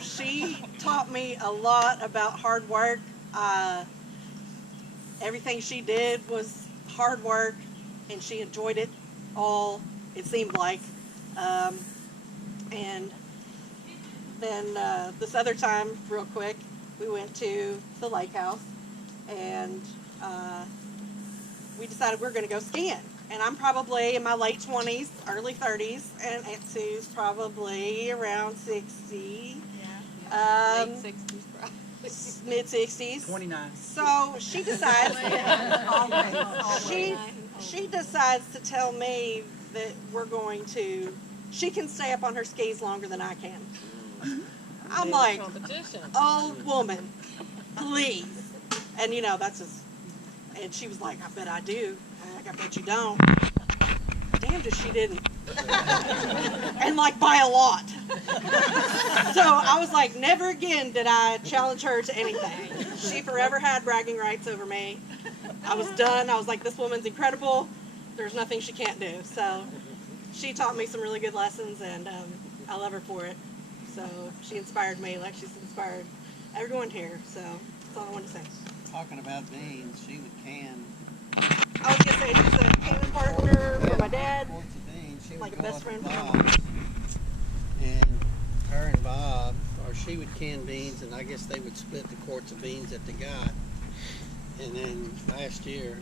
she taught me a lot about hard work. Everything she did was hard work, and she enjoyed it all, it seemed like. And then this other time, real quick, we went to the lake house, and we decided we were going to go skiing. And I'm probably in my late 20s, early 30s, and Aunt Sue's probably around 60. Yeah. Late 60s, probably. Mid 60s. 29. So she decides she decides to tell me that we're going to. She can stay up on her skis longer than I can. I'm like, old woman, please. And you know, that's just. And she was like, I bet I do. I bet you don't. Damned if she didn't. And like by a lot. So I was like, never again did I challenge her to anything. She forever had bragging rights over me. I was done. I was like, this woman's incredible. There's nothing she can't do. So she taught me some really good lessons, and I love her for it. So she inspired me like she's inspired everyone here. So that's all I want to say. Talking about beans, she would can. I was going to say she's a canning partner for my dad. Quarts of beans. She would Like a go best up friend to for Bob's, and her and Bob, or she would can beans, and I guess they would split the quarts of beans that they got. And then last year,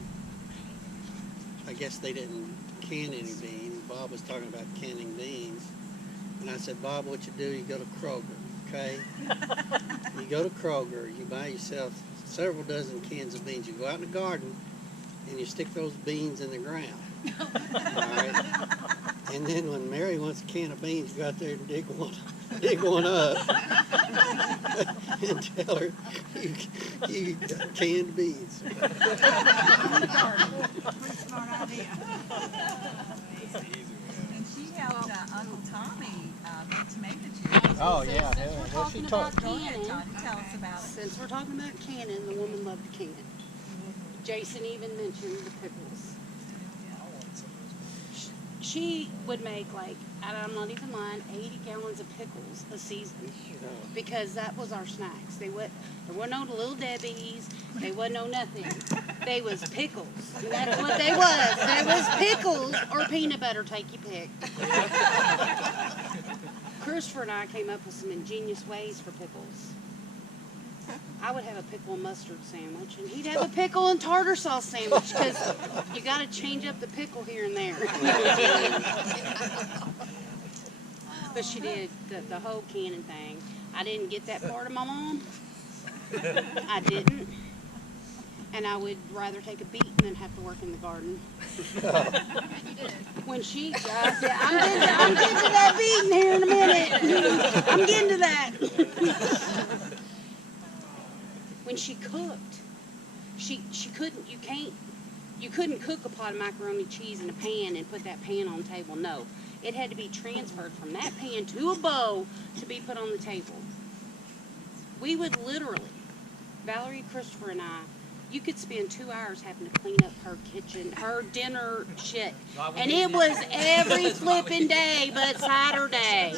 I guess they didn't can any beans. Bob was talking about canning beans. And I said, Bob, what you do, you go to Kroger, okay? You go to Kroger, you buy yourself several dozen cans of beans. You go out in the garden, and you stick those beans in the ground. All right? And then when Mary wants a can of beans, you go out there and dig one up and tell her you got canned beans. Smart idea. And she helped Uncle Tommy make tomato juice. Oh, yeah. Since we're talking about Go ahead, canning, Tanya, tell us about it. since we're talking about canning, the woman loved to can. Jason even mentioned the pickles. She would make like, and I'm not even lying, 80 gallons of pickles a season, because that was our snacks. There wasn't no Little Debbie's, they wasn't no nothing. They was pickles, and that's what they was. They was pickles or peanut butter, take your pick. Christopher and I came up with some ingenious ways for pickles. I would have a pickle and mustard sandwich, and he'd have a pickle and tartar sauce sandwich, because you got to change up the pickle here and there. But she did the whole canning thing. I didn't get that part of my mom. I didn't. And I would rather take a beating than have to work in the garden. When she, I'm getting to that beating here in a minute. I'm getting to that. When she cooked, she couldn't, you couldn't cook a pot of macaroni cheese in a pan and put that pan on the table. No, it had to be transferred from that pan to a bowl to be put on the table. We would literally, Valerie, Christopher, and I, you could spend 2 hours having to clean up her kitchen, her dinner shit. And it was every flipping day but Saturday.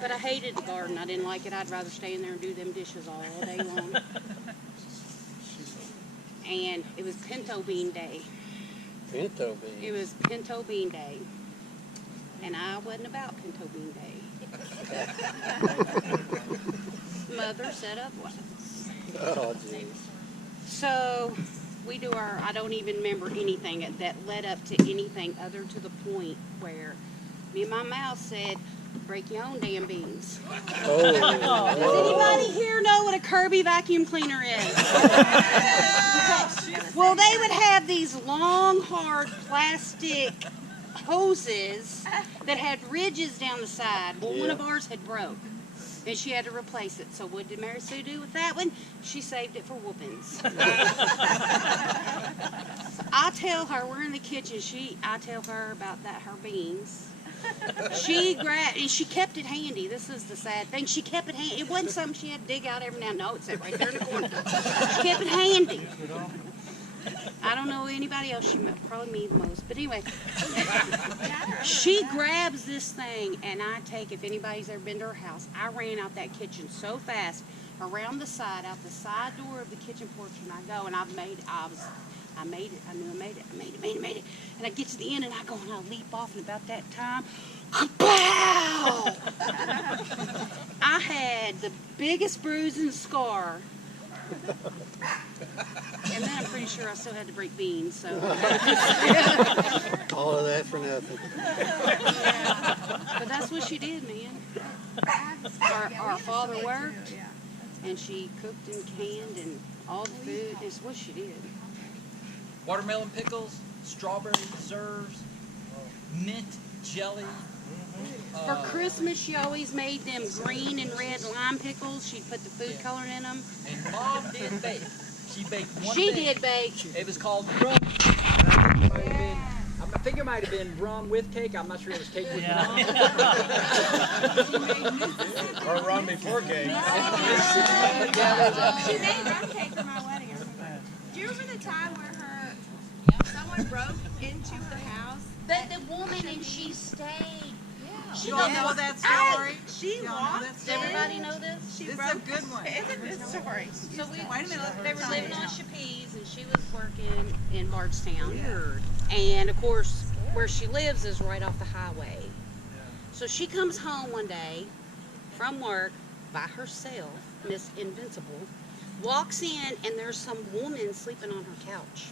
But I hated the garden. I didn't like it. I'd rather stay in there and do them dishes all day long. And it was pinto bean day. Pinto beans. It was pinto bean day. And I wasn't about pinto bean day. Mother said otherwise. Oh, geez. So we do our, I don't even remember anything that led up to anything other to the point where me and my mouth said, break your own damn beans. Oh. Does anybody here know what a Kirby vacuum cleaner is? Well, they would have these long, hard plastic hoses that had ridges down the side. Well, one of ours had broke, and she had to replace it. So what did Mary Sue do with that one? She saved it for whoopings. I tell her, we're in the kitchen, I tell her about her beans. She kept it handy. This is the sad thing. She kept it handy. It wasn't something she had to dig out every now and then. No, it sat right there in the corner. She kept it handy. I don't know anybody else. She met probably me the most. But anyway, she grabs this thing, and I take, if anybody's ever been to her house, I ran out that kitchen so fast, around the side, out the side door of the kitchen porch, and I go, and I made it. I made it. I knew I made it. I made it. And I get to the end, and I go, and I leap off, and about that time, kapow! I had the biggest bruise and scar. And then I'm pretty sure I still had to break beans, so. All of that for nothing. But that's what she did, man. Our father worked, and she cooked and canned and all the food. It's what she did. Watermelon pickles, strawberry preserves, mint jelly. For Christmas, she always made them green and red lime pickles. She'd put the food coloring in them. And Mom did bake. She baked one She thing. did bake. It was called rum. I think it might have been rum with cake. I'm not sure it was cake with rum. Or rum before cake. She made rum cake for my wedding. Do you remember the time where someone broke into her house? But the woman, and she stayed. She You don't don't know that story. She walked. Does everybody know this? This is a good one. It's a good story. So Wait a minute. they were living on Chapiz, and she was working in Bardstown. And of course, where she lives is right off the highway. So she comes home one day from work by herself, Miss Invincible, walks in, and there's some woman sleeping on her couch.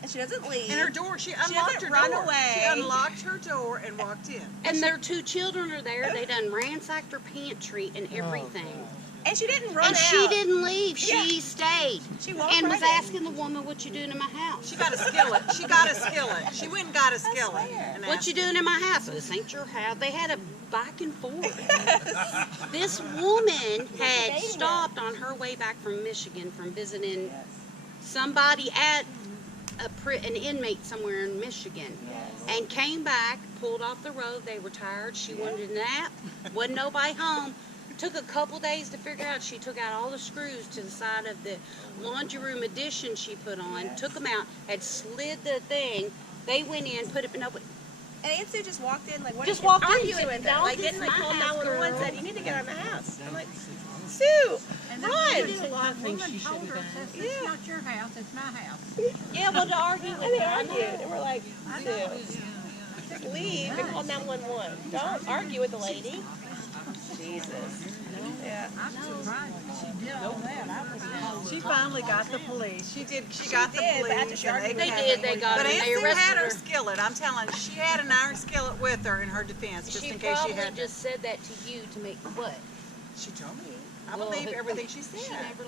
And she doesn't leave. And her door, she unlocked her run door. away. She unlocked her door and walked in. And their two children are there. They done ransacked her pantry and everything. And she didn't run And out. she didn't leave. She stayed. She walked And was right in. asking the woman, "What you doing in my house? She got a skillet. She got a skillet. She went and got a skillet. And What asked- you doing in my house?" "This ain't your house." They had a back and forth. This woman had stopped on her way back from Michigan from visiting somebody at an inmate somewhere in Michigan, and came back, pulled off the road. They were tired. She wanted a nap. Wasn't nobody home. Took a couple days to figure out. She took out all the screws to the side of the laundry room addition she put on, took them out, had slid the thing. They went in, put it, nobody. And Aunt Sue just walked in, like, what Just are you walked in, arguing said, with "No, her? Like, this didn't like is my call house, 911 girl." said, "You need to get out of my house." I'm like, Sue, run. did a lot of things she should have done. It's not your house, it's my house. Yeah, well, to argue And with they her. argued, and we're like, Sue, just leave and call 911. Don't argue with the lady. Jesus. Yeah. I'm surprised she did all that. She finally got the police. She got the did, but after police. she and argued They with did. They got But her. Aunt They Sue had arrested her her. skillet. I'm telling you, she had an iron skillet with her in her defense, just She in case she probably had. just said that to you to make what? She told me. I Well, believe everything she said. She never